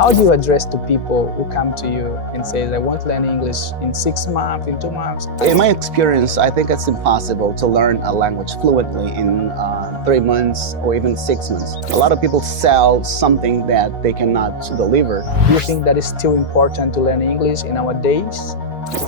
How do you address to people who come to you and say, I want to learn English in 6 months, in 2 months? In my experience, I think it's impossible to learn a language fluently in 3 months or even 6 months. A lot of people sell something that they cannot deliver. Do you think that is still important to learn English in our days?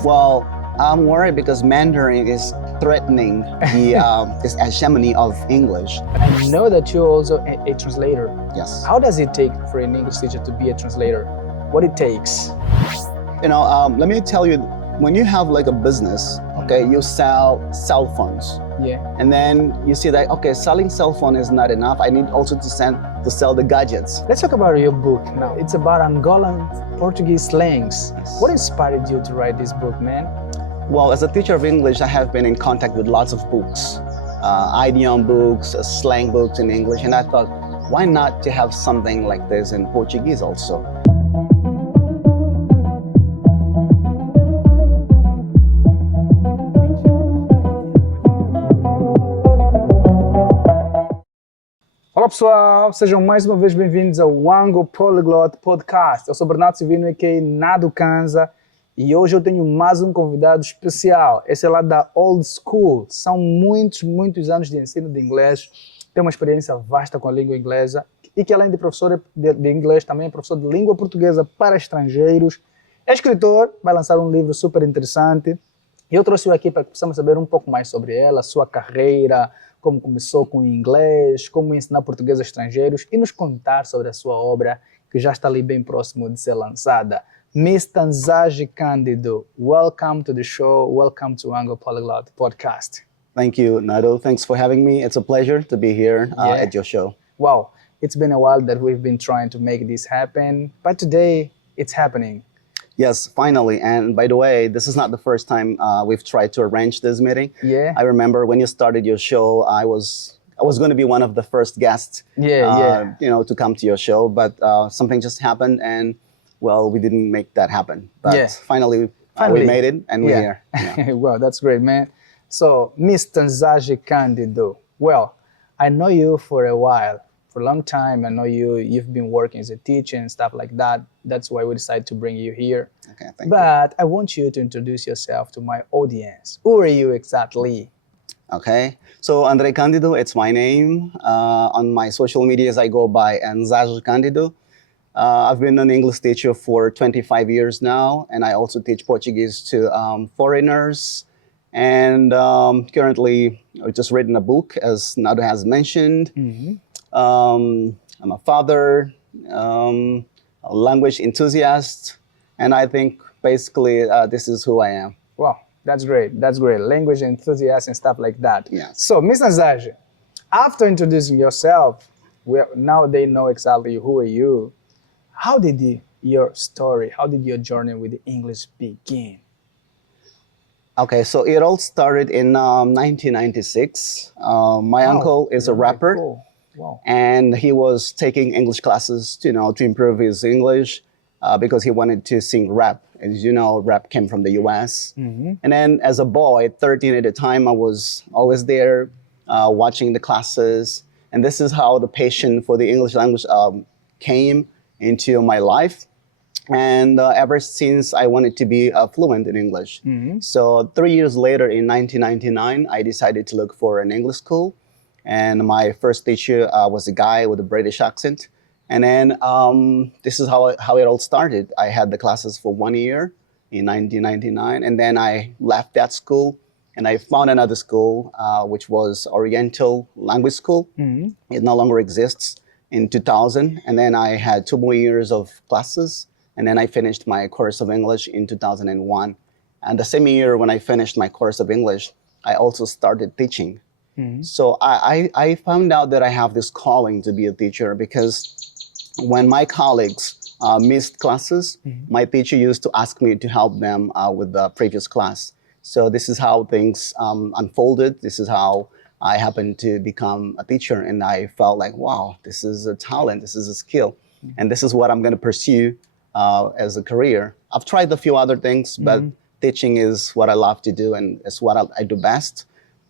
Well, I'm worried because Mandarin is threatening the this hegemony of English. I know that you're also a translator. Yes. How does it take for an English teacher to be a translator? What it takes? Let me tell you, when you have like a business, okay, you sell cell phones. Yeah. And then you see that, okay, selling cell phone is not enough. I need also to sell the gadgets. Let's talk about your book now. It's about Angolan Portuguese slangs. Yes. What inspired you to write this book, man? Well, as a teacher of English, I have been in contact with lots of books, idiom books, slang books in English, and I thought, why not to have something like this in Portuguese also? Olá pessoal, sejam mais uma vez bem-vindos ao Angopolyglot Podcast. Eu sou Bernardo Silvino, aqui Nado Canza, e hoje eu tenho mais um convidado especial. Esse é lá da Old School. São muitos anos de ensino de inglês, tem uma experiência vasta com a língua inglesa e que além de professor de inglês, também é professor de língua portuguesa para estrangeiros. É escritor, vai lançar um livro super interessante. E eu trouxe-o aqui para que possamos saber um pouco mais sobre ela, sua carreira, como começou com o inglês, como ensinar português a estrangeiros e nos contar sobre a sua obra, que já está ali bem próximo de ser lançada. Mr. Nzagi Cândido, welcome to the show, welcome to Angopolyglot Podcast. Thank you, Nado. Thanks for having me. It's a pleasure to be here at your show. Wow, it's been a while that we've been trying to make this happen, but today it's happening. Yes, finally. And by the way, this is not the first time we've tried to arrange this meeting. Yeah. I remember when you started your show, I was going to be one of the first guests, to come to your show, but something just happened, and well, we didn't make that happen. But finally, we made it, and we're here. Yeah. Well, that's great, man. So, Mr. Nzagi Cândido, well, I know you for a while. For a long time, I know you've been working as a teacher and stuff like that. That's why we decided to bring you here. Okay, thank you. But I want you to introduce yourself to my audience. Who are you exactly? Okay, so Nzagi Cândido, it's my name. On my social medias, I go by Nzagi Cândido. I've been an English teacher for 25 years now, and I also teach Portuguese to foreigners. And currently, I've just written a book, as Nado has mentioned. Mm-hmm. I'm a father, a language enthusiast, and I think basically this is who I am. Wow, that's great. That's great. Language enthusiast and stuff like that. Yes. So, Mr. Nzagi, after introducing yourself, now they know exactly who are you. How did your story, how did your journey with English begin? Okay, so it all started in 1996. My uncle is a rapper. Cool. Wow. And he was taking English classes to improve his English because he wanted to sing rap. As you know, rap came from the US. Mm-hmm. And then as a boy, 13 at the time, I was always there watching the classes. And this is how the passion for the English language came into my life. And ever since, I wanted to be fluent in English. Mm-hmm. So 3 years later, in 1999, I decided to look for an English school. And my first teacher was a guy with a British accent. And then this is how it all started. I had the classes for 1 year in 1999. And then I left that school and I found another school, which was Oriental Language School. Mm-hmm. It no longer exists in 2000. And then I had 2 more years of classes. And then I finished my course of English in 2001. And the same year when I finished my course of English, I also started teaching. Mm-hmm. So I found out that I have this calling to be a teacher because when my colleagues missed classes, my teacher used to ask me to help them with the previous class. So this is how things unfolded. This is how I happened to become a teacher. And I felt like, wow, this is a talent, this is a skill. And this is what I'm going to pursue as a career. I've tried a few other things, but teaching is what I love to do and it's what I do best.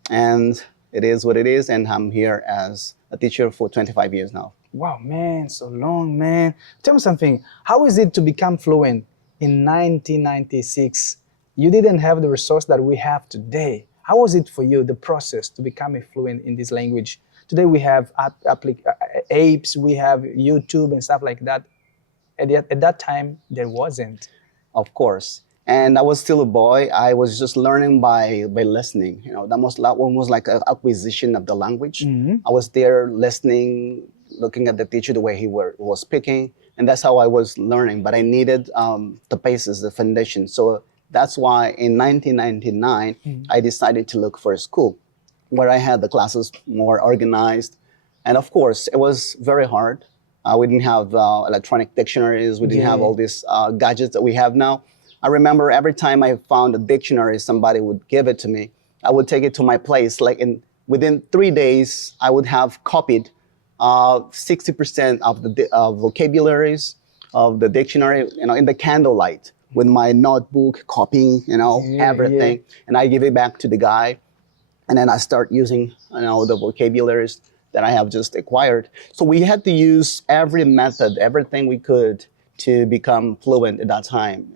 And it is what it is, and I'm here as a teacher for 25 years now. Wow, man, so long, man. Tell me something. How is it to become fluent in 1996? You didn't have the resource that we have today. How was it for you, the process to become a fluent in this language? Today we have apps, we have YouTube and stuff like that. At that time, there wasn't. Of course. And I was still a boy. I was just learning by listening. That was almost like an acquisition of the language. I was there listening, looking at the teacher, the way he was speaking, and that's how I was learning. But I needed the basis, the foundation. So that's why in 1999, I decided to look for a school where I had the classes more organized. And of course, it was very hard. We didn't have electronic dictionaries. We didn't have all these gadgets that we have now. I remember every time I found a dictionary, somebody would give it to me. I would take it to my place. Within 3 days, I would have copied 60% of the vocabularies of the dictionary, in the candlelight with my notebook, copying, everything. And I give it back to the guy. And then I start using, the vocabularies that I have just acquired. So we had to use every method, everything we could to become fluent at that time.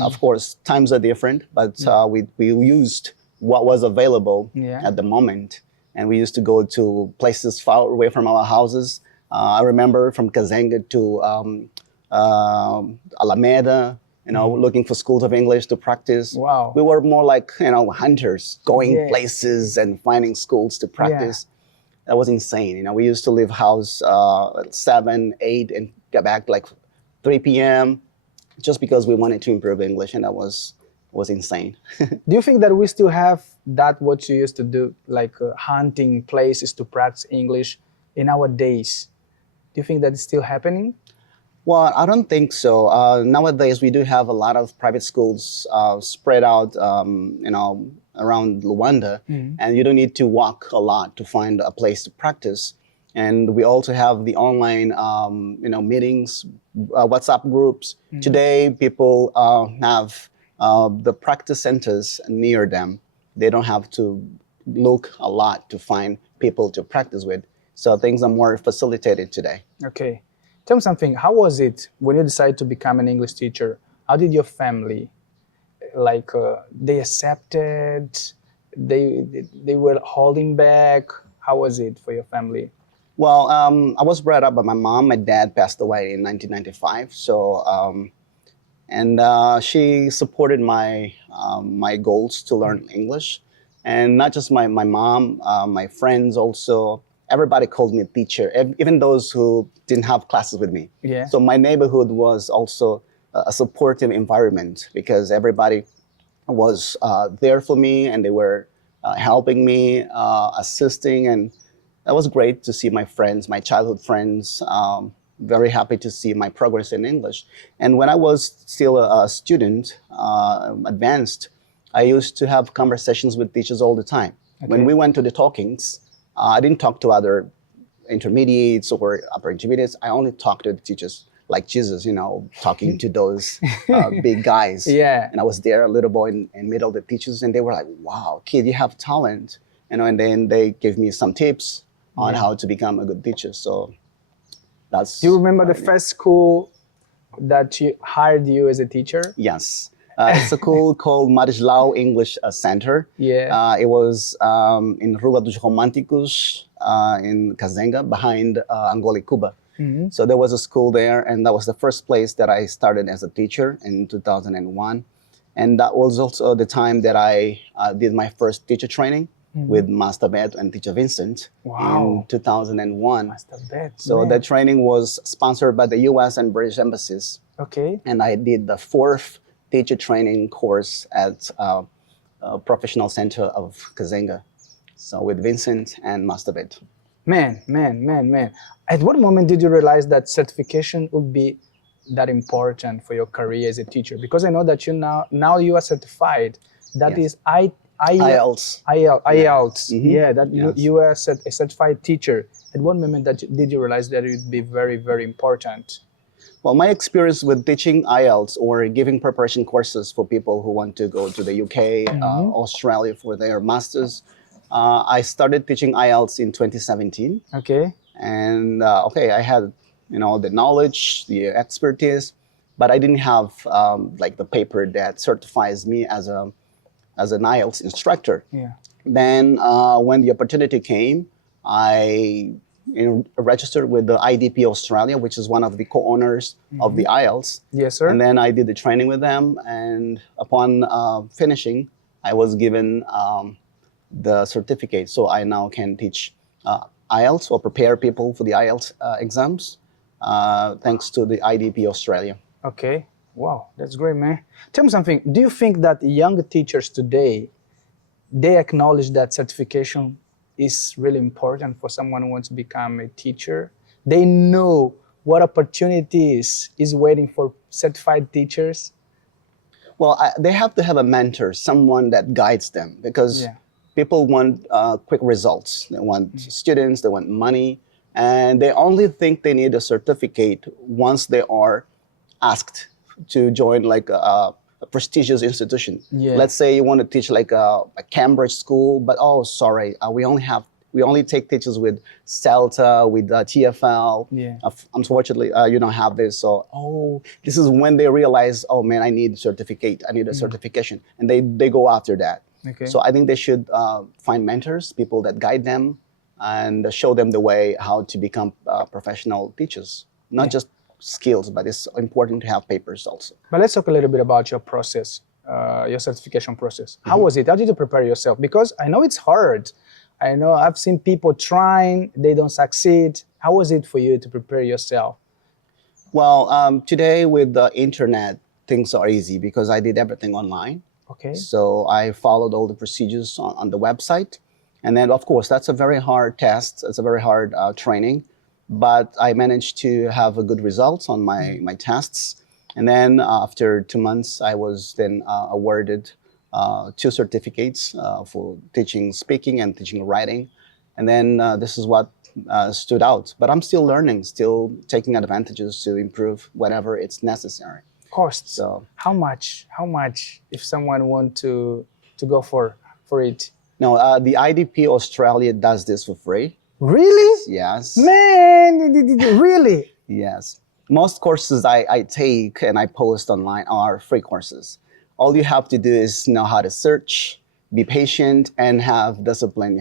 Of course, times are different, but we used what was available at the moment. And we used to go to places far away from our houses. I remember from Kazenga to Alameda, looking for schools of English to practice. Wow. We were more like, hunters, going places and finding schools to practice. That was insane. We used to leave house at 7, 8 and get back 3 p.m. just because we wanted to improve English, and that was insane. Do you think that we still have that, what you used to do, hunting places to practice English in our days? Do you think that is still happening? Well, I don't think so. Nowadays, we do have a lot of private schools spread out, around Luanda, and you don't need to walk a lot to find a place to practice. And we also have the online, meetings, WhatsApp groups. Today, people have the practice centers near them. They don't have to look a lot to find people to practice with. So things are more facilitated today. Okay. Tell me something. How was it when you decided to become an English teacher? How did your family, they accepted? They were holding back? How was it for your family? Well, I was brought up by my mom. My dad passed away in 1995. So, she supported my goals to learn English. And not just my mom, my friends also. Everybody called me a teacher, even those who didn't have classes with me. Yeah. So my neighborhood was also a supportive environment because everybody was there for me, and they were helping me, assisting, and that was great to see my friends, my childhood friends, very happy to see my progress in English. And when I was still a student, advanced, I used to have conversations with teachers all the time. Okay. When we went to the talkings, I didn't talk to other intermediates or upper intermediates. I only talked to the teachers like Jesus, talking to those big guys. Yeah. And I was there, a little boy in middle of the teachers, and they were like, wow, kid, you have talent. And then they gave me some tips on how to become a good teacher. So that's... Do you remember the first school that hired you as a teacher? Yes. It's a school called Marislao English Center. Yeah. It was in Rua dos Românticos in Kazenga, behind Angola, Cuba. So there was a school there, and that was the first place that I started as a teacher in 2001. And that was also the time that I did my first teacher training with Master Bet and Teacher Vincent in 2001. Master Bet, so that training was sponsored by the US and British embassies. Okay. And I did the 4th teacher training course at Professional Center of Kazenga. So with Vincent and Master Bet. Man. At what moment did you realize that certification would be that important for your career as a teacher? Because I know that you now you are certified. That is IELTS. IELTS. Yeah. You are a certified teacher. At what moment did you realize that it would be very, very important? Well, my experience with teaching IELTS or giving preparation courses for people who want to go to the UK, Australia for their masters, I started teaching IELTS in 2017. Okay. And okay, I had, the knowledge, the expertise, but I didn't have like the paper that certifies me as an IELTS instructor. Yeah. Then when the opportunity came, I registered with the IDP Australia, which is one of the co-owners of the IELTS. Yes, sir. And then I did the training with them, and upon finishing, I was given the certificate. So I now can teach IELTS or prepare people for the IELTS exams, thanks to the IDP Australia. Okay. Wow, that's great, man. Tell me something. Do you think that young teachers today, they acknowledge that certification is really important for someone who wants to become a teacher? They know what opportunities is waiting for certified teachers? Well, they have to have a mentor, someone that guides them, because people want quick results. They want students, they want money, and they only think they need a certificate once they are asked to join like a prestigious institution. Yeah. Let's say you want to teach like a Cambridge school, but sorry, we only take teachers with CELTA, with TFL. Yeah. Unfortunately, you don't have this. So, this is when they realize, oh man, I need a certificate. I need a certification. And they go after that. Okay. So I think they should find mentors, people that guide them and show them the way how to become professional teachers. Not just skills, but it's important to have papers also. But let's talk a little bit about your process, your certification process. How was it? How did you prepare yourself? Because I know it's hard. I know I've seen people trying, they don't succeed. How was it for you to prepare yourself? Well, today with the internet, things are easy because I did everything online. Okay. So I followed all the procedures on the website. And then, of course, that's a very hard test. It's a very hard training. But I managed to have a good results on my tests. And then after 2 months, I was then awarded 2 certificates for teaching speaking and teaching writing. And then this is what stood out. But I'm still learning, still taking advantages to improve whatever it's necessary. Costs. So how much if someone want to go for it? no, the IDP Australia does this for free. Really? Yes. Man, really? Yes. Most courses I take and I post online are free courses. All you have to do is know how to search, be patient, and have discipline.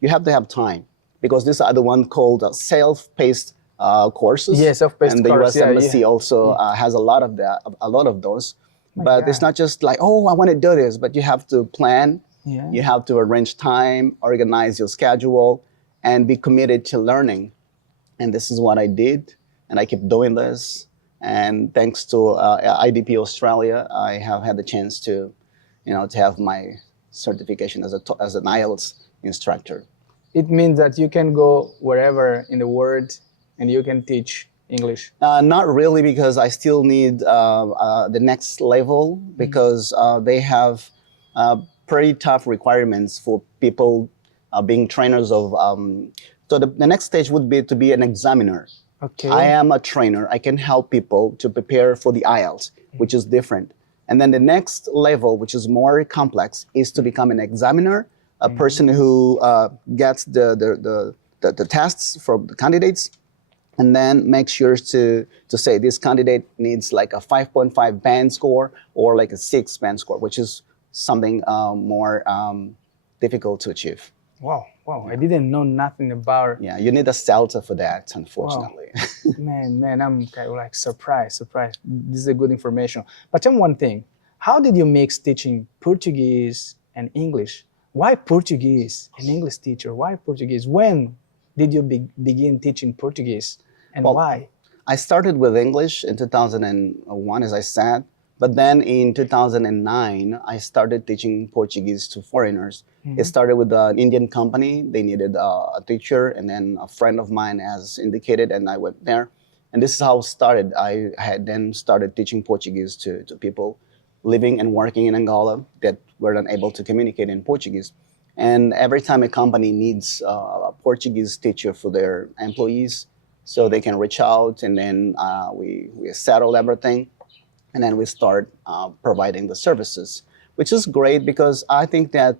You have to have time, because these are the one called self-paced courses. Yeah, self-paced and the course. US Embassy also has a lot of those. But it's not just like, I want to do this, but you have to plan. Yeah. You have to arrange time, organize your schedule, and be committed to learning. And this is what I did, and I keep doing this. And thanks to IDP Australia, I have had the chance to have my certification as an IELTS instructor. It means that you can go wherever in the world and you can teach English. Not really, because I still need the next level, because they have pretty tough requirements for people being trainers of. So the next stage would be to be an examiner. Okay. I am a trainer. I can help people to prepare for the IELTS, which is different. And then the next level, which is more complex, is to become an examiner, a person who gets the tests from the candidates, and then make sure to say this candidate needs like a 5.5 band score or like a 6 band score, which is something more difficult to achieve. Wow, I didn't know nothing about. Yeah, you need a CELTA for that, unfortunately. Wow. man, I'm kind of like surprised. This is a good information. But tell me one thing. How did you mix teaching Portuguese and English? Why Portuguese? An English teacher, why Portuguese? When did you begin teaching Portuguese, and why? I started with English in 2001, as I said. But then in 2009, I started teaching Portuguese to foreigners. It started with an Indian company. They needed a teacher, and then a friend of mine has indicated, and I went there. And this is how it started. I had then started teaching Portuguese to people living and working in Angola that were unable to communicate in Portuguese. And every time a company needs a Portuguese teacher for their employees, so they can reach out, and then we settled everything. And then we start providing the services, which is great, because I think that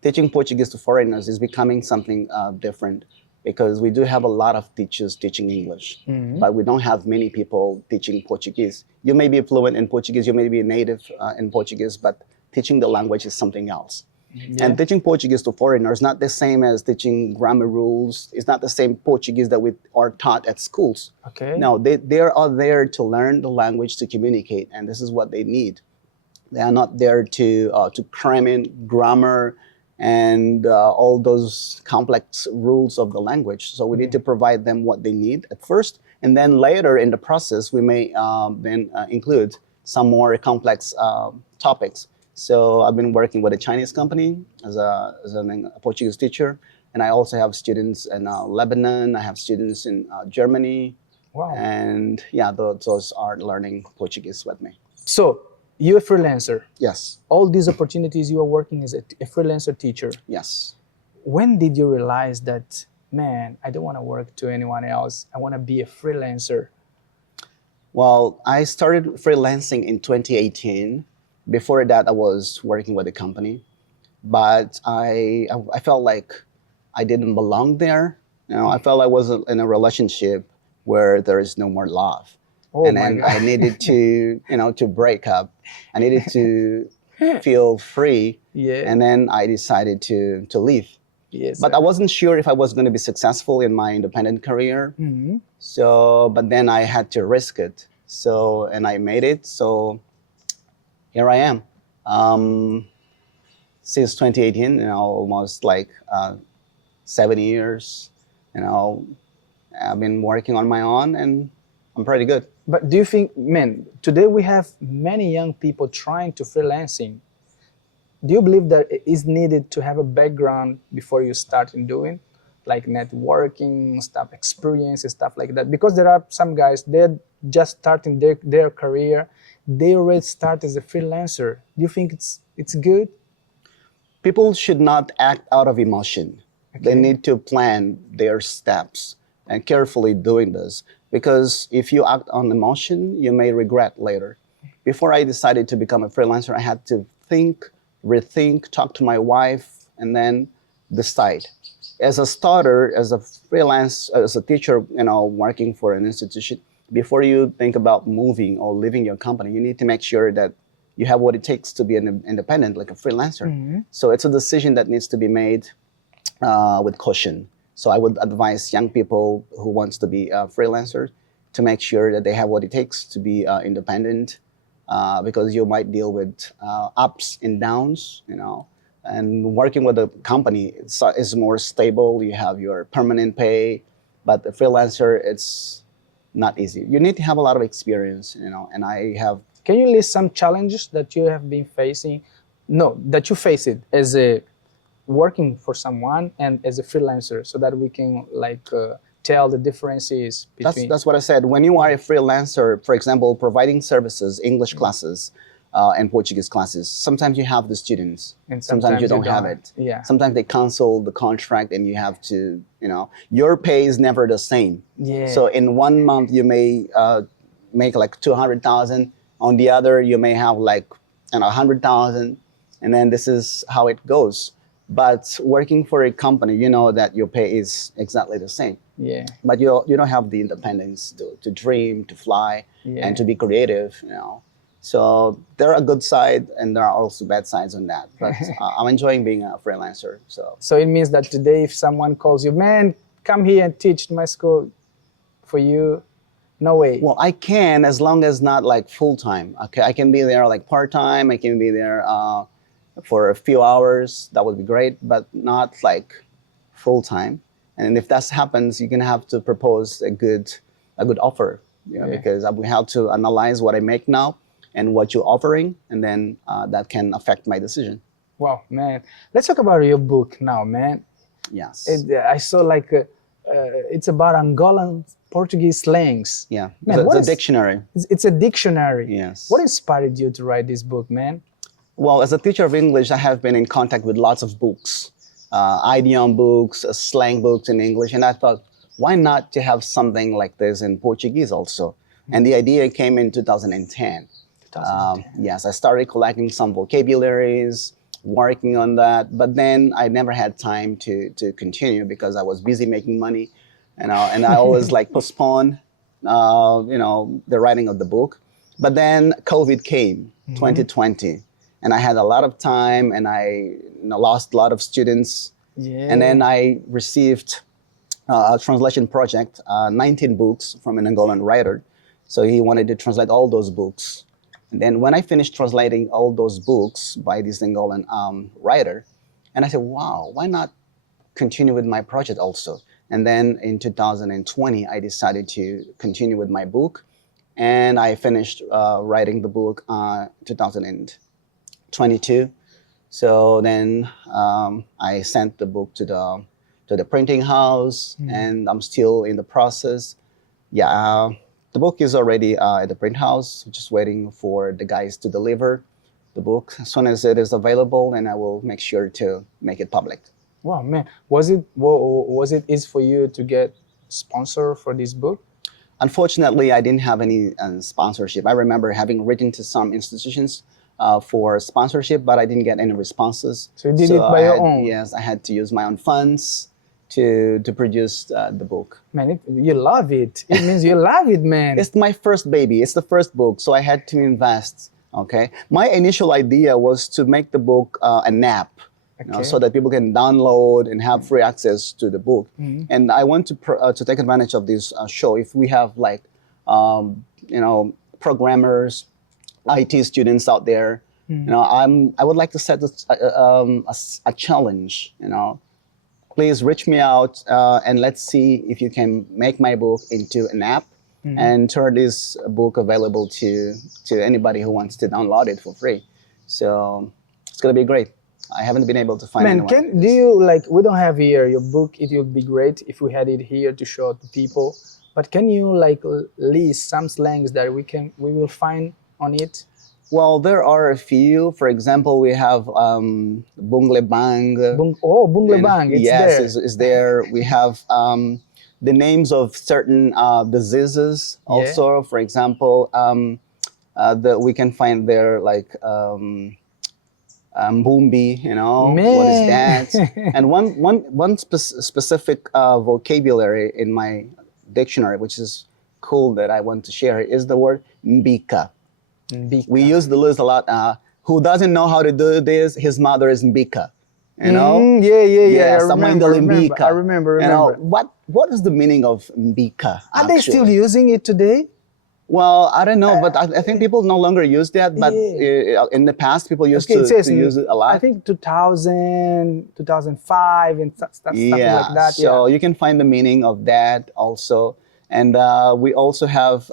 teaching Portuguese to foreigners is becoming something different. because we do have a lot of teachers teaching English, but we don't have many people teaching Portuguese. You may be fluent in Portuguese, you may be native in Portuguese, but teaching the language is something else. And teaching Portuguese to foreigners is not the same as teaching grammar rules. It's not the same Portuguese that we are taught at schools. Okay. No, they are there to learn the language, to communicate, and this is what they need. They are not there to cram in grammar and all those complex rules of the language. So we need to provide them what they need at first, and then later in the process, we may then include some more complex topics. So I've been working with a Chinese company as a Portuguese teacher, and I also have students in Lebanon. I have students in Germany. Wow. And yeah, those are learning Portuguese with me. So you're a freelancer. Yes. All these opportunities you are working as a freelancer teacher. Yes. When did you realize that, man, I don't want to work to anyone else. I want to be a freelancer? Well, I started freelancing in 2018. Before that, I was working with a company, but I felt like I didn't belong there. You know, I felt I was in a relationship where there is no more love. Oh, and my then God. I needed to, to break up. I needed to feel free. Yeah. And then I decided to leave. Yes. But I wasn't sure if I was going to be successful in my independent career. So, but then I had to risk it. So, and I made it. So here I am. Since 2018, almost like 7 years, I've been working on my own, and I'm pretty good. But do you think, man, today we have many young people trying to freelancing. Do you believe that it is needed to have a background before you start in doing, like networking, stuff, experience, and stuff like that? Because there are some guys, they're just starting their career, they already start as a freelancer. Do you think it's good? People should not act out of emotion. Okay. They need to plan their steps and carefully doing this, because if you act on emotion, you may regret later. Before I decided to become a freelancer, I had to think, rethink, talk to my wife, and then decide. As a starter, as a freelance, as a teacher, working for an institution, before you think about moving or leaving your company, you need to make sure that you have what it takes to be an independent, like a freelancer. So it's a decision that needs to be made with caution. So I would advise young people who wants to be freelancers to make sure that they have what it takes to be independent, because you might deal with ups and downs, and working with a company is more stable. You have your permanent pay, but the freelancer, it's not easy. You need to have a lot of experience, and I have. Can you list some challenges that you have been facing? No, that you face it as a working for someone and as a freelancer, so that we can tell the differences between. That's what I said. When you are a freelancer, for example, providing services, English classes, and Portuguese classes, sometimes you have the students, And sometimes you don't have it. Yeah. Sometimes they cancel the contract, and you have to, your pay is never the same. Yeah. So in 1 month you may make like 200,000. On the other, you may have like 100,000, and then this is how it goes. But working for a company, you know that your pay is exactly the same. Yeah. But you don't have the independence to dream, to fly, and to be creative. So there are good sides, and there are also bad sides on that. But I'm enjoying being a freelancer. So it means that today, if someone calls you, man, come here and teach my school for you, no way. Well, I can, as long as not like full time. Okay, I can be there like part time. I can be there for a few hours. That would be great, but not like full time. And if that happens, you're gonna have to propose a good offer, because we have to analyze what I make now and what you're offering, and then that can affect my decision. Wow, man. Let's talk about your book now, man. Yes. I saw it's about Angolan Portuguese slangs. Yeah, Man, it's a dictionary. It's a dictionary. Yes. What inspired you to write this book, man? Well, as a teacher of English, I have been in contact with lots of books, idiom books, slang books in English, and I thought, why not to have something like this in Portuguese also? And the idea came in 2010. 2010. Yes, I started collecting some vocabularies, working on that. But then I never had time to continue because I was busy making money, and I always like postpone, the writing of the book. But then COVID came, 2020, and I had a lot of time, and I lost a lot of students. Yeah. And then I received a translation project, 19 books from an Angolan writer. So he wanted to translate all those books. And then when I finished translating all those books by this Angolan writer, and I said, wow, why not continue with my project also? And then in 2020, I decided to continue with my book. And I finished writing the book 2022. So then I sent the book to the printing house, and I'm still in the process. Yeah, the book is already at the print house, just waiting for the guys to deliver the book. As soon as it is available, and I will make sure to make it public. Wow, man. Was it easy for you to get sponsor for this book? Unfortunately, I didn't have any sponsorship. I remember having written to some institutions for sponsorship, but I didn't get any responses. So you did it by your own? Yes, I had to use my own funds to produce the book. Man, you love it. It means you love it, man. It's my first baby. It's the first book, so I had to invest. Okay. My initial idea was to make the book an app, so that people can download and have free access to the book. And I want to take advantage of this show. If we have like, programmers, IT students out there, I would like to set a challenge. Please reach me out and let's see if you can make my book into an app and turn this book available to anybody who wants to download it for free. So it's gonna be great. I haven't been able to find anyone. Do you we don't have here your book. It would be great if we had it here to show to people. But can you list some slangs that we will find on it? Well, there are a few. For example, we have bungle bang. Bungle bang, it's there. Yes, it's there. We have the names of certain diseases also. For example, we can find there Mbumbi, what is that? And one specific vocabulary in my dictionary, which is cool that I want to share, is the word mbika. We use the list a lot. Who doesn't know how to do this? His mother is mbika. Yeah. Yes, I remember. What is the meaning of mbika? Are they still using it today? Well, I don't know, but I think people no longer use that. But in the past, people used to use it a lot. I think 2000, 2005, and stuff like that. So you can find the meaning of that also. And we also have,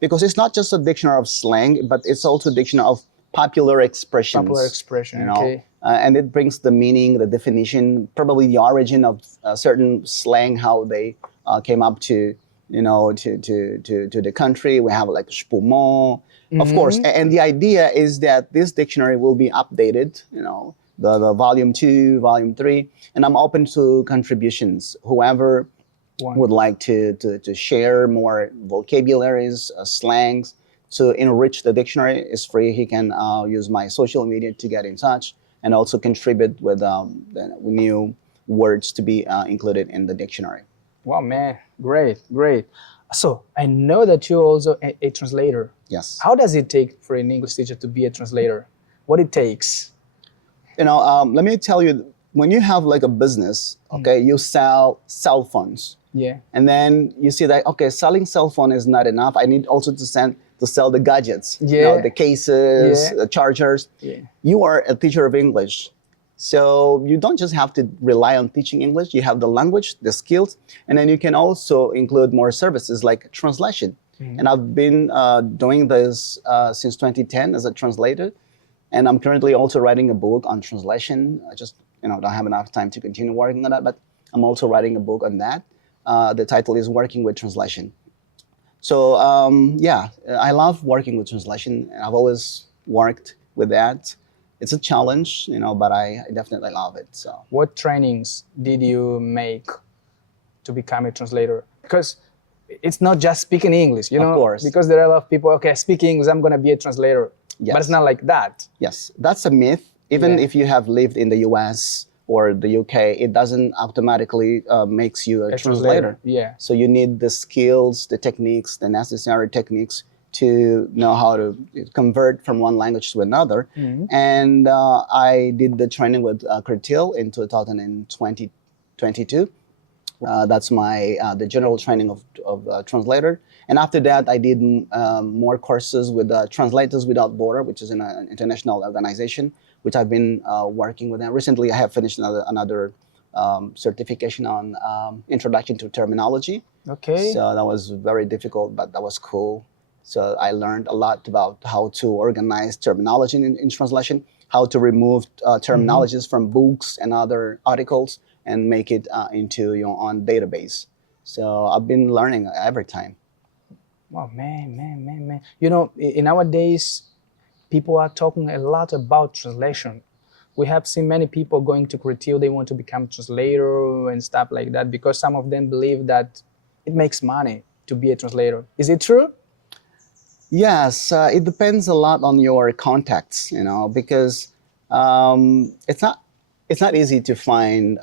because it's not just a dictionary of slang, but it's also a dictionary of popular expressions. Popular expression, okay. And it brings the meaning, the definition, probably the origin of certain slang, how they came up to the country. We have like spumon, of course. And the idea is that this dictionary will be updated, the volume 2, volume 3, and I'm open to contributions. Whoever would like to share more vocabularies, slangs, to enrich the dictionary is free. He can use my social media to get in touch and also contribute with new words to be included in the dictionary. Wow, man, great. So I know that you're also a translator. Yes. How does it take for an English teacher to be a translator? What it takes? Let me tell you, when you have like a business, okay, you sell cell phones. Yeah. And then you see that, okay, selling cell phone is not enough. I need also to sell the gadgets, the cases, the chargers. Yeah. You are a teacher of English. So you don't just have to rely on teaching English. You have the language, the skills, and then you can also include more services like translation. And I've been doing this since 2010 as a translator. And I'm currently also writing a book on translation. I just don't have enough time to continue working on that, but I'm also writing a book on that. The title is Working with Translation. So I love working with translation, and I've always worked with that. It's a challenge, but I definitely love it. So, what trainings did you make to become a translator? Because it's not just speaking English, Of course. Because there are a lot of people, okay, I speak English, I'm going to be a translator. Yes. But it's not like that. Yes, that's a myth. Even Yeah. if you have lived in the US or the UK, it doesn't automatically makes you a translator. Yeah. So you need the skills, the techniques, the necessary techniques to know how to convert from one language to another. And I did the training with Curtil in 2022. That's my the general training of translator. And after that, I did more courses with Translators Without Border, which is an international organization, which I've been working with them. Recently, I have finished another certification on Introduction to Terminology. Okay. So that was very difficult, but that was cool. So I learned a lot about how to organize terminology in translation, how to remove terminologies from books and other articles and make it into your own database. So I've been learning every time. Oh, man. You know, in nowadays, people are talking a lot about translation. We have seen many people going to Creative, they want to become translator and stuff like that because some of them believe that it makes money to be a translator. Is it true? Yes, it depends a lot on your contacts, you know, because it's not easy to find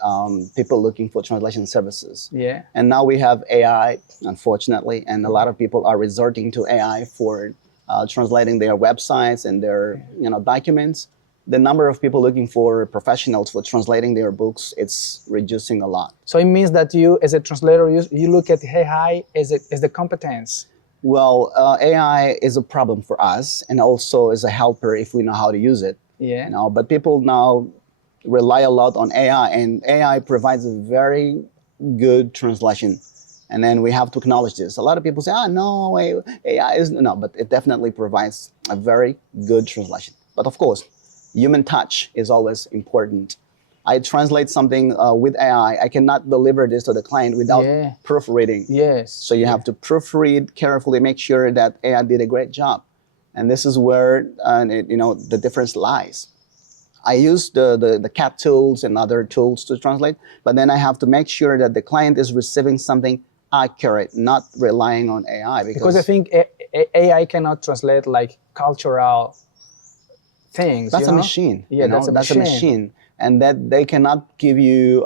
people looking for translation services. Yeah. And now we have AI, unfortunately, and a lot of people are resorting to AI for translating their websites and their documents. The number of people looking for professionals for translating their books, it's reducing a lot. So it means that you, as a translator, you look at AI as the competence. Well, AI is a problem for us and also is a helper if we know how to use it. Yeah. You know, but people now rely a lot on AI, and AI provides a very good translation. And then we have to acknowledge this. A lot of people say, no, AI is, no, but it definitely provides a very good translation. But of course, human touch is always important. I translate something with AI. I cannot deliver this to the client without proofreading. Yes. So you have to proofread carefully, make sure that AI did a great job. And this is where the difference lies. I use the cat tools and other tools to translate, but then I have to make sure that the client is receiving something accurate, not relying on AI. Because I think AI cannot translate like cultural things. That's a machine. Yeah, that's a machine. And that they cannot give you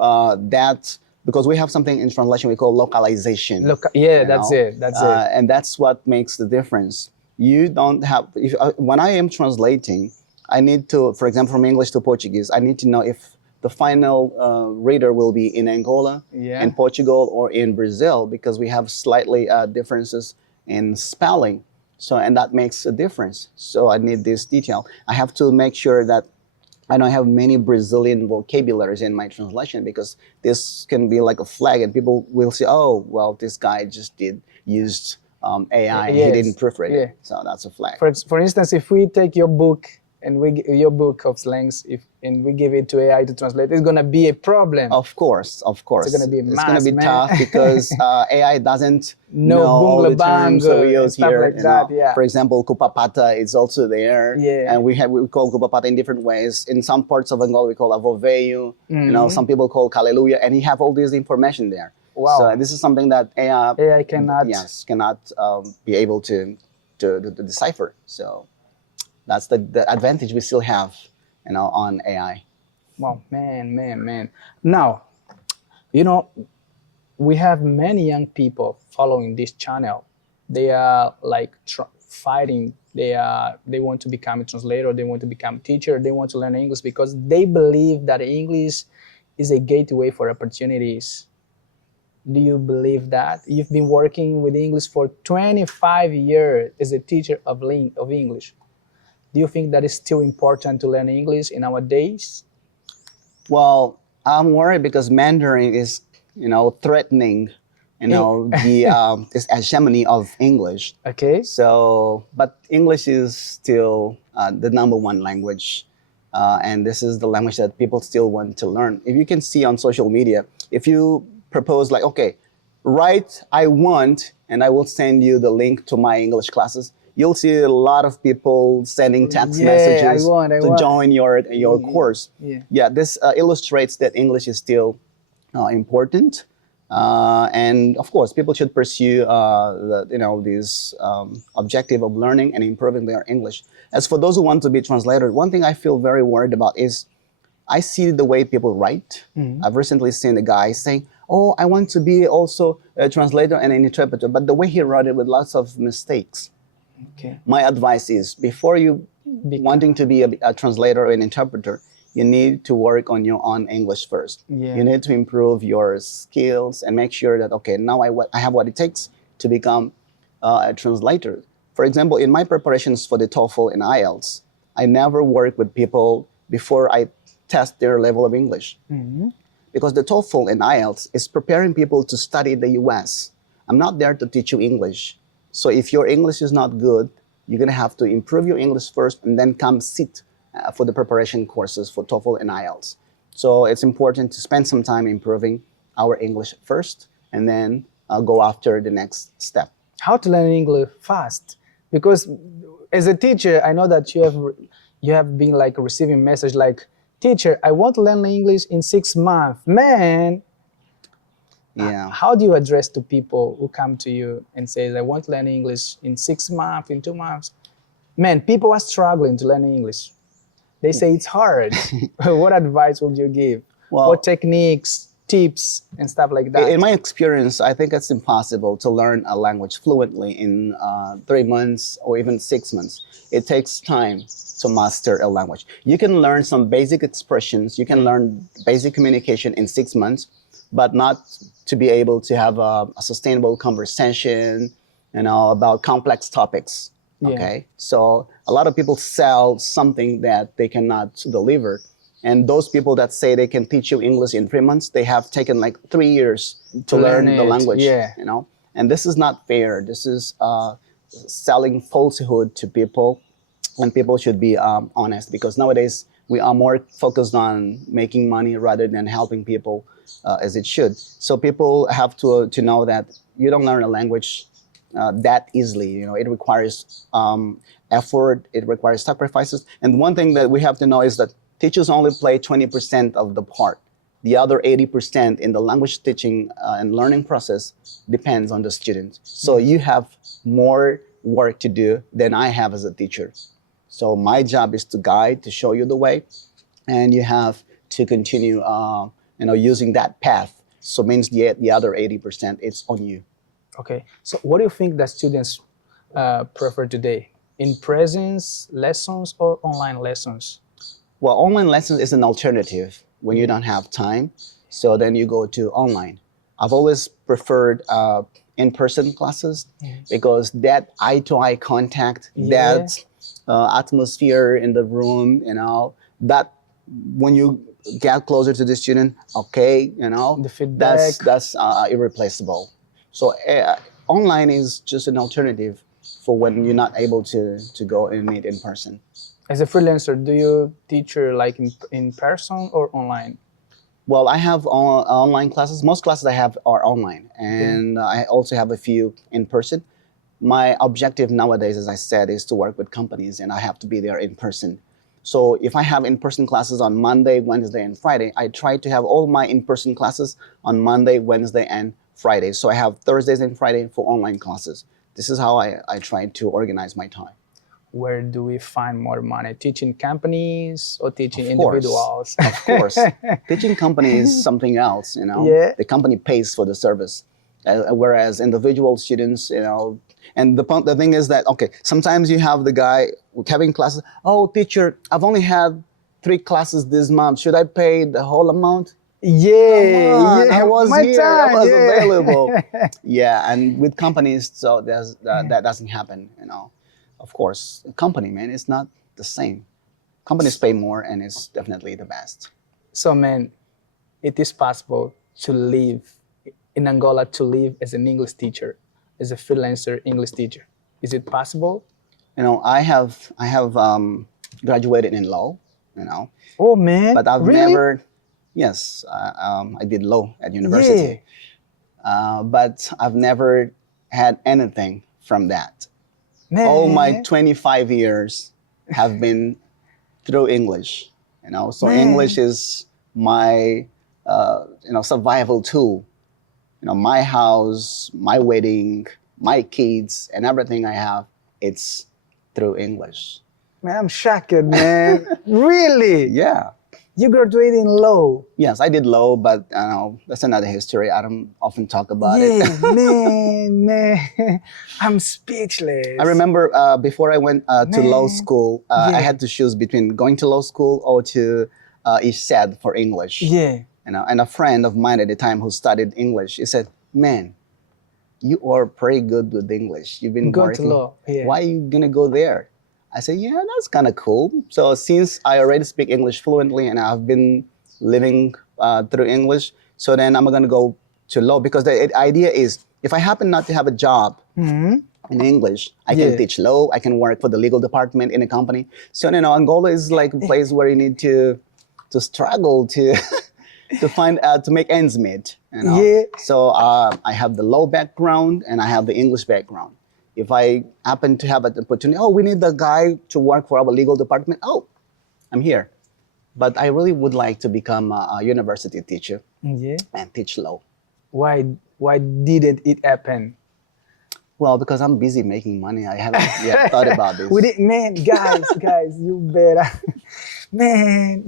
that, because we have something in translation we call localization. That's it. And that's what makes the difference. You don't have, when I am translating, I need to, for example, from English to Portuguese, I need to know if the final reader will be in Angola, in Portugal, or in Brazil, because we have slightly differences in spelling. So, and that makes a difference. So I need this detail. I have to make sure that I don't have many Brazilian vocabularies in my translation, because this can be like a flag and people will say, oh, well, this guy just used AI, he didn't proofread it. So that's a flag. For instance, if we take your book and your book of slangs, and we give it to AI to translate, it's gonna be a problem. Of course. It's gonna be tough because AI doesn't know all the terms that we use here. For example, kupapata is also there, and we call kupapata in different ways. In some parts of Angola, we call avoveio. Some people call hallelujah, and you have all this information there. Wow. So this is something that AI cannot be able to decipher. So that's the advantage we still have, on AI. Wow, man. Now, we have many young people following this channel. They are like fighting. They want to become a translator. They want to become a teacher. They want to learn English because they believe that English is a gateway for opportunities. Do you believe that? You've been working with English for 25 years as a teacher of English. Do you think that is still important to learn English in our days? Well, I'm worried because Mandarin is, threatening, this hegemony of English. Okay. So, but English is still the #1 language. And this is the language that people still want to learn. If you can see on social media, if you propose like, okay, write I want, and I will send you the link to my English classes, you'll see a lot of people sending text messages to join your course. This illustrates that English is still important. And of course, people should pursue this objective of learning and improving their English. As for those who want to be translators, one thing I feel very worried about is I see the way people write. I've recently seen a guy saying, "Oh, I want to be also a translator and an interpreter," but the way he wrote it with lots of mistakes. Okay. My advice is, before you wanting to be a translator or an interpreter, you need to work on your own English first. Yeah. You need to improve your skills and make sure that, okay, now I have what it takes to become a translator. For example, in my preparations for the TOEFL and IELTS, I never work with people before I test their level of English. Because the TOEFL and IELTS is preparing people to study in the US. I'm not there to teach you English. So if your English is not good, you're going to have to improve your English first and then come sit for the preparation courses for TOEFL and IELTS. So it's important to spend some time improving our English first and then go after the next step. How to learn English fast? Because as a teacher, I know that you have been like receiving message like, "Teacher, I want to learn English in 6 months." Man, Yeah. how do you address to people who come to you and says, "I want to learn English in 6 months, in 2 months"? Man, people are struggling to learn English. They say it's hard. What advice would you give? Well, what techniques, tips, and stuff like that? in my experience, I think it's impossible to learn a language fluently in 3 months or even 6 months. It takes time to master a language. You can learn some basic expressions, you can learn basic communication in 6 months, but not to be able to have a sustainable conversation, about complex topics. Yeah. Okay, so a lot of people sell something that they cannot deliver. And those people that say they can teach you English in 3 months, they have taken like 3 years to learn the language. Yeah. And this is not fair. This is selling falsehood to people, and people should be honest, because nowadays we are more focused on making money rather than helping people as it should. So people have to know that you don't learn a language that easily. It requires effort, it requires sacrifices. And one thing that we have to know is that teachers only play 20% of the part. The other 80% in the language teaching and learning process depends on the student. So you have more work to do than I have as a teacher. So my job is to guide, to show you the way, and you have to continue using that path. So it means the other 80%, it's on you. Okay, so what do you think that students prefer today? In-presence lessons or online lessons? Well, online lessons is an alternative when you don't have time. So then you go to online. I've always preferred in-person classes because that eye-to-eye contact, that atmosphere in the room, that when you get closer to the student, the feedback, that's irreplaceable. So online is just an alternative for when you're not able to go and meet in person. As a freelancer, do you teach like in person or online? Well, I have online classes. Most classes I have are online, and I also have a few in person. My objective nowadays, as I said, is to work with companies, and I have to be there in person. So if I have in-person classes on Monday, Wednesday, and Friday, I try to have all my in-person classes on Monday, Wednesday, and Friday. So I have Thursdays and Friday for online classes. This is how I try to organize my time. Where do we find more money? Teaching companies or teaching Of course. individuals? Of course. Teaching companies is something else, Yeah. The company pays for the service. Whereas individual students, and the thing is that, okay, sometimes you have the guy having classes, "Oh, teacher, I've only had 3 classes this month. Should I pay the whole amount?" Yeah, I was my here, I time, was yeah. available. Yeah, and with companies, so that doesn't happen, Of course, a company, man, it's not the same. Companies pay more, and it's definitely the best. So, man, it is possible to live in Angola, to live as an English teacher, as a freelancer English teacher. Is it possible? I have graduated in law, Oh, man, but I've really? never. Yes, I did law at university, but I've never had anything from that. Man. All my 25 years have been through English, So Man. English is my, survival tool. my house, my wedding, my kids, and everything I have, it's through English. Man, I'm shocked, man. Really? Yeah. You graduated in law. Yes, I did law, but that's another history. I don't often talk about it. Yeah, man. I'm speechless. I remember before I went to law Man. school, I had to choose between going to law school or to ESED for English. Yeah. And a friend of mine at the time who studied English, he said, "Man, you are pretty good with English. You've been Go to working. law. Yeah. Why are you gonna go there?" I said, "Yeah, that's kind of cool." So since I already speak English fluently and I've been living through English, so then I'm gonna go to law, because the idea is if I happen not to have a job in English, I can teach law. I can work for the legal department in a company. So Angola is like a place where you need to struggle to to find to make ends meet. Yeah. So I have the law background and I have the English background. If I happen to have an opportunity, we need the guy to work for our legal department. I'm here. But I really would like to become a university teacher and teach law. Why didn't it happen? Well, because I'm busy making money. I haven't yet thought about this. Man, guys, you better. Man,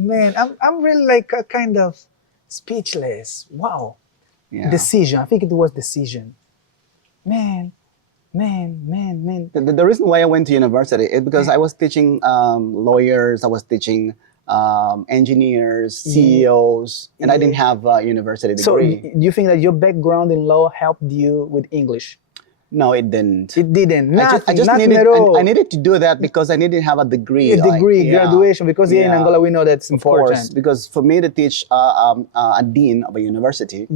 I'm really like a kind of speechless. Wow. Yeah. Decision. I think it was decision. Man. The reason why I went to university is because I was teaching lawyers, I was teaching engineers, CEOs, and I didn't have a university So degree. do you think that your background in law helped you with English? No, it didn't. It didn't. Nothing, I just nothing needed, at all. I needed to do that because I needed to have a degree. A degree, yeah. graduation, because here in Angola we know that's Of important. course, because for me to teach a dean of a university,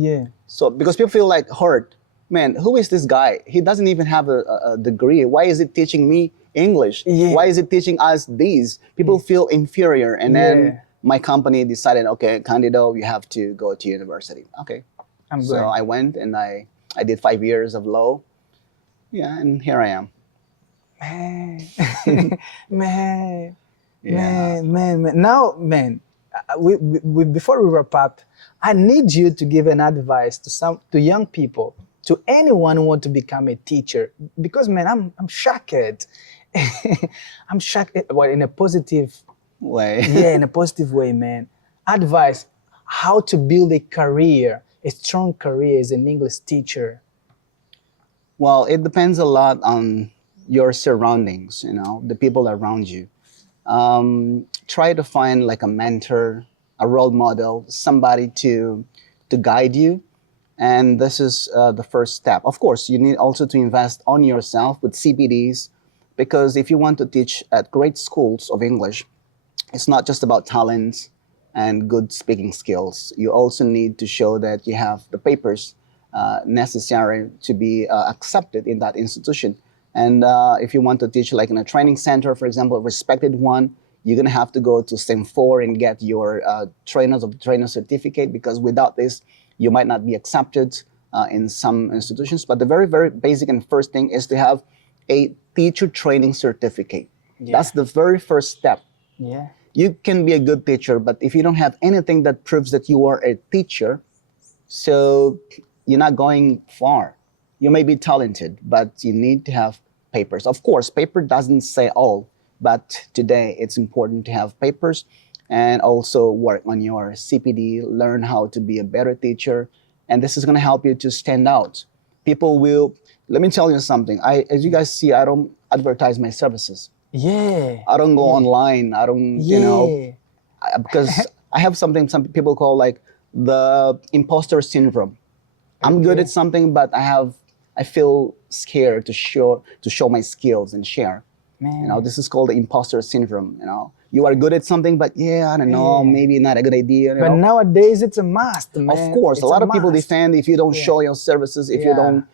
so because people feel like hurt, man, who is this guy? He doesn't even have a degree. Why is he teaching me English? Why is he teaching us these? People feel inferior. And then my company decided, okay, Cândido, you have to go to university. Okay. So I went and I did 5 years of law. Yeah, and here I am. Man. Now, man, before we wrap up, I need you to give an advice to young people, to anyone who want to become a teacher, because man, I'm shocked. I'm shocked, well, in a positive way. Yeah, in a positive way, man. Advice, how to build a career, a strong career as an English teacher. Well, it depends a lot on your surroundings, the people around you. Try to find like a mentor, a role model, somebody to guide you. And this is the first step. Of course, you need also to invest on yourself with CPDs, because if you want to teach at great schools of English, it's not just about talent and good speaking skills. You also need to show that you have the papers necessary to be accepted in that institution. And if you want to teach like in a training center, for example, a respected one, you're going to have to go to STEM 4 and get your trainer certificate, because without this, you might not be accepted in some institutions. But the very, very basic and first thing is to have a teacher training certificate. That's the very first step. You can be a good teacher, but if you don't have anything that proves that you are a teacher, so you're not going far. You may be talented, but you need to have papers. Of course, paper doesn't say all, but today it's important to have papers and also work on your CPD, learn how to be a better teacher, and this is going to help you to stand out. People will, let me tell you something, as you guys see, I don't advertise my services. I don't go online, I don't, because I have something some people call like the imposter syndrome. I'm good at something, but I feel scared to show my skills and share. This is called the imposter syndrome. You are good at something, but I don't know, maybe not a good idea. But nowadays it's a must, man. Of course, a lot of people defend if you don't show your services, if you don't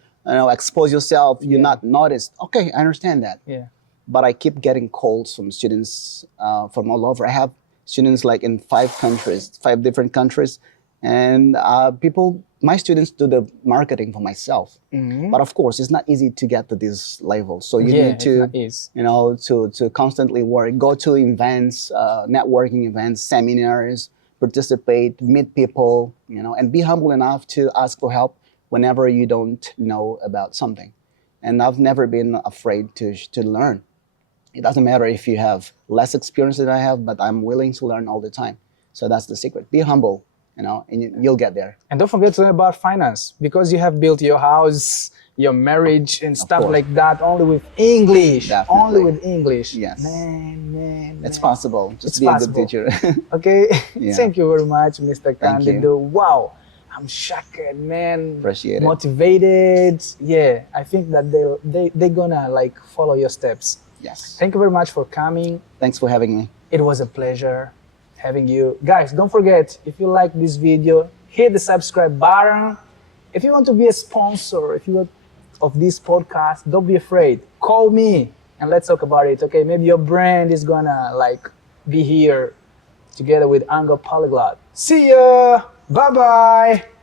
expose yourself, you're not noticed. Okay, I understand that. But I keep getting calls from students from all over. I have students like in 5 different countries, and my students do the marketing for myself. But of course, it's not easy to get to this level. So you need to, to constantly work, go to events, networking events, seminars, participate, meet people, and be humble enough to ask for help whenever you don't know about something. And I've never been afraid to learn. It doesn't matter if you have less experience than I have, but I'm willing to learn all the time. So that's the secret. Be humble, and you'll get there. And don't forget to learn about finance, because you have built your house, your marriage, and stuff course. like that only with English. Definitely. Only with English. Yes. Man. It's possible. Just It's be possible. a good teacher. Okay. Yeah. Thank you very much, Mr. Thank you. Cândido. Wow. I'm shocked, man. Appreciate it. Motivated. Yeah. I think that they're gonna like follow your steps. Yes. Thank you very much for coming. Thanks for having me. It was a pleasure having you. Guys, don't forget, if you like this video, hit the subscribe button. If you want to be a sponsor, of this podcast, don't be afraid. Call me and let's talk about it. Okay, maybe your brand is gonna like be here together with Angopolyglot. See ya. Bye-bye.